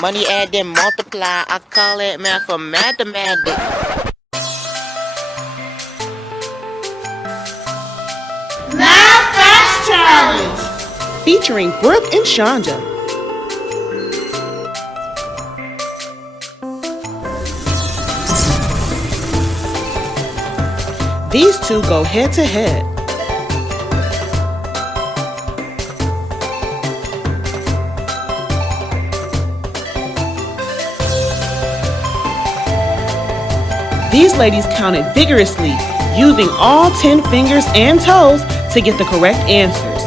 Money add then multiply. I call it mathematics. Math Fast Challenge featuring Brooke and Shonda. These two go head to head. These ladies counted vigorously, using all 10 fingers and toes to get the correct answers.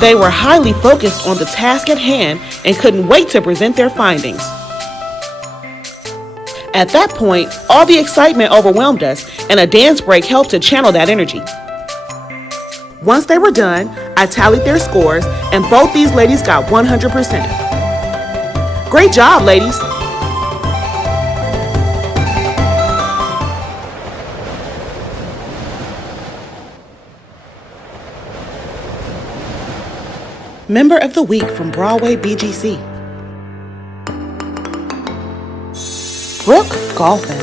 They were highly focused on the task at hand and couldn't wait to present their findings. At that point, all the excitement overwhelmed us, and a dance break helped to channel that energy. Once they were done, I tallied their scores, and both these ladies got 100%. Great job, ladies! Member of the Week from Broadway BGC. Brooke golfing.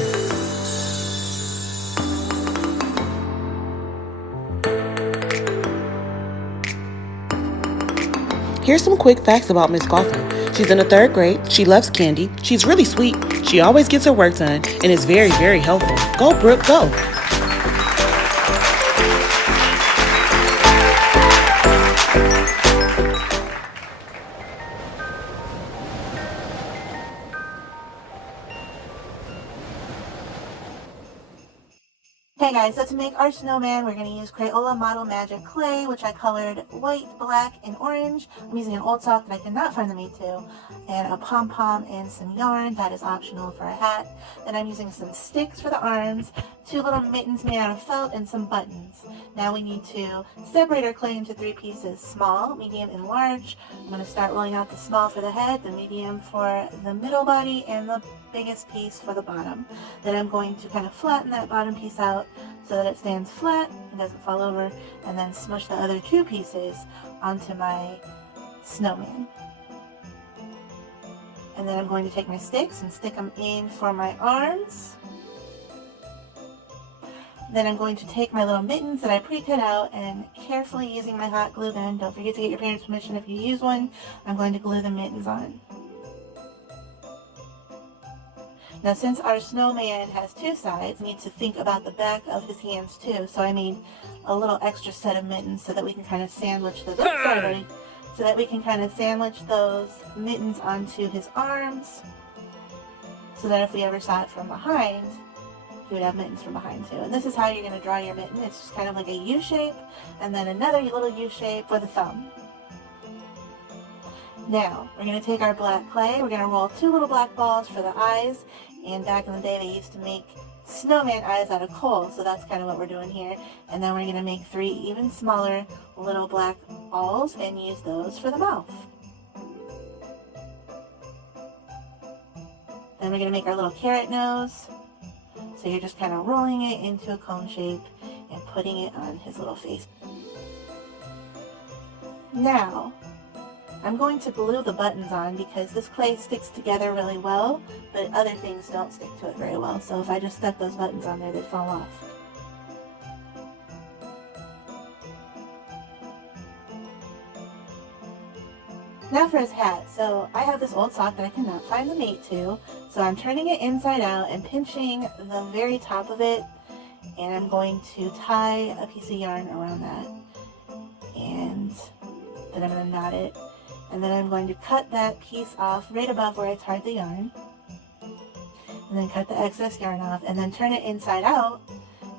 Here's some quick facts about Miss Golfing. She's in the 3rd grade. She loves candy. She's really sweet. She always gets her work done and is very, very helpful. Go, Brooke, go. Hey guys, so to make our snowman, we're going to use Crayola Model Magic Clay, which I colored white, black, and orange. I'm using an old sock that I could not find the mate to, and a pom-pom and some yarn. That is optional for a hat. Then I'm using some sticks for the arms, 2 little mittens made out of felt, and some buttons. Now we need to separate our clay into 3 pieces, small, medium, and large. I'm going to start rolling out the small for the head, the medium for the middle body, and the biggest piece for the bottom. Then I'm going to kind of flatten that bottom piece out so that it stands flat and doesn't fall over, and then smush the other 2 pieces onto my snowman. And then I'm going to take my sticks and stick them in for my arms. Then I'm going to take my little mittens that I pre-cut out, and carefully using my hot glue gun, don't forget to get your parents' permission if you use one, I'm going to glue the mittens on. Now since our snowman has 2 sides, we need to think about the back of his hands too. So I made a little extra set of mittens so that we can kind of sandwich those. So that we can kind of sandwich those mittens onto his arms, so that if we ever saw it from behind, he would have mittens from behind too. And this is how you're going to draw your mitten. It's just kind of like a U shape, and then another little U shape for the thumb. Now, we're going to take our black clay, we're going to roll 2 little black balls for the eyes, and back in the day they used to make snowman eyes out of coal, so that's kind of what we're doing here. And then we're going to make 3 even smaller little black balls and use those for the mouth. Then we're going to make our little carrot nose, so you're just kind of rolling it into a cone shape and putting it on his little face. Now, I'm going to glue the buttons on because this clay sticks together really well, but other things don't stick to it very well. So if I just stuck those buttons on there, they'd fall off. Now for his hat. So I have this old sock that I cannot find the mate to, so I'm turning it inside out and pinching the very top of it, and I'm going to tie a piece of yarn around that, and then I'm going to knot it. And then I'm going to cut that piece off right above where I tied the yarn. And then cut the excess yarn off, and then turn it inside out,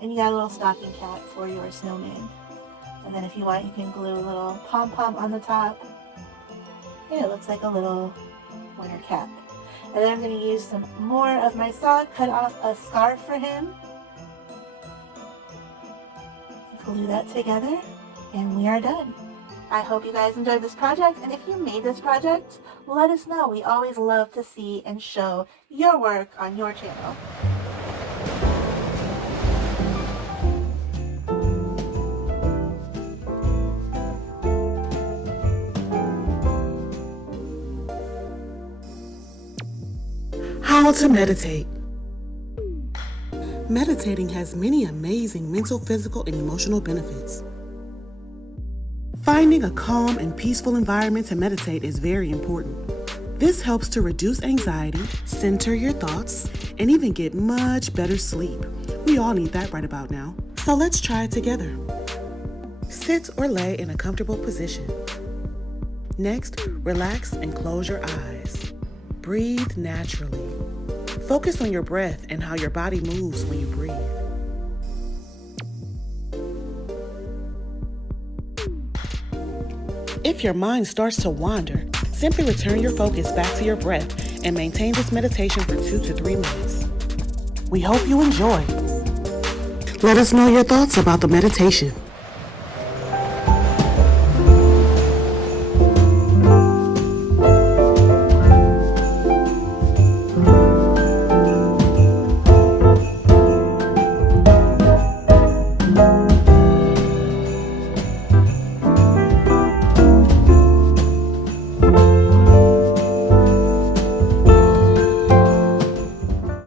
and you got a little stocking cap for your snowman. And then if you want, you can glue a little pom-pom on the top. And it looks like a little winter cap. And then I'm going to use some more of my sock, cut off a scarf for him. Glue that together, and we are done. I hope you guys enjoyed this project, and if you made this project, let us know. We always love to see and show your work on your channel. How to meditate. Meditating has many amazing mental, physical, and emotional benefits. Finding a calm and peaceful environment to meditate is very important. This helps to reduce anxiety, center your thoughts, and even get much better sleep. We all need that right about now. So let's try it together. Sit or lay in a comfortable position. Next, relax and close your eyes. Breathe naturally. Focus on your breath and how your body moves when you breathe. If your mind starts to wander, simply return your focus back to your breath and maintain this meditation for 2 to 3 minutes. We hope you enjoy. Let us know your thoughts about the meditation.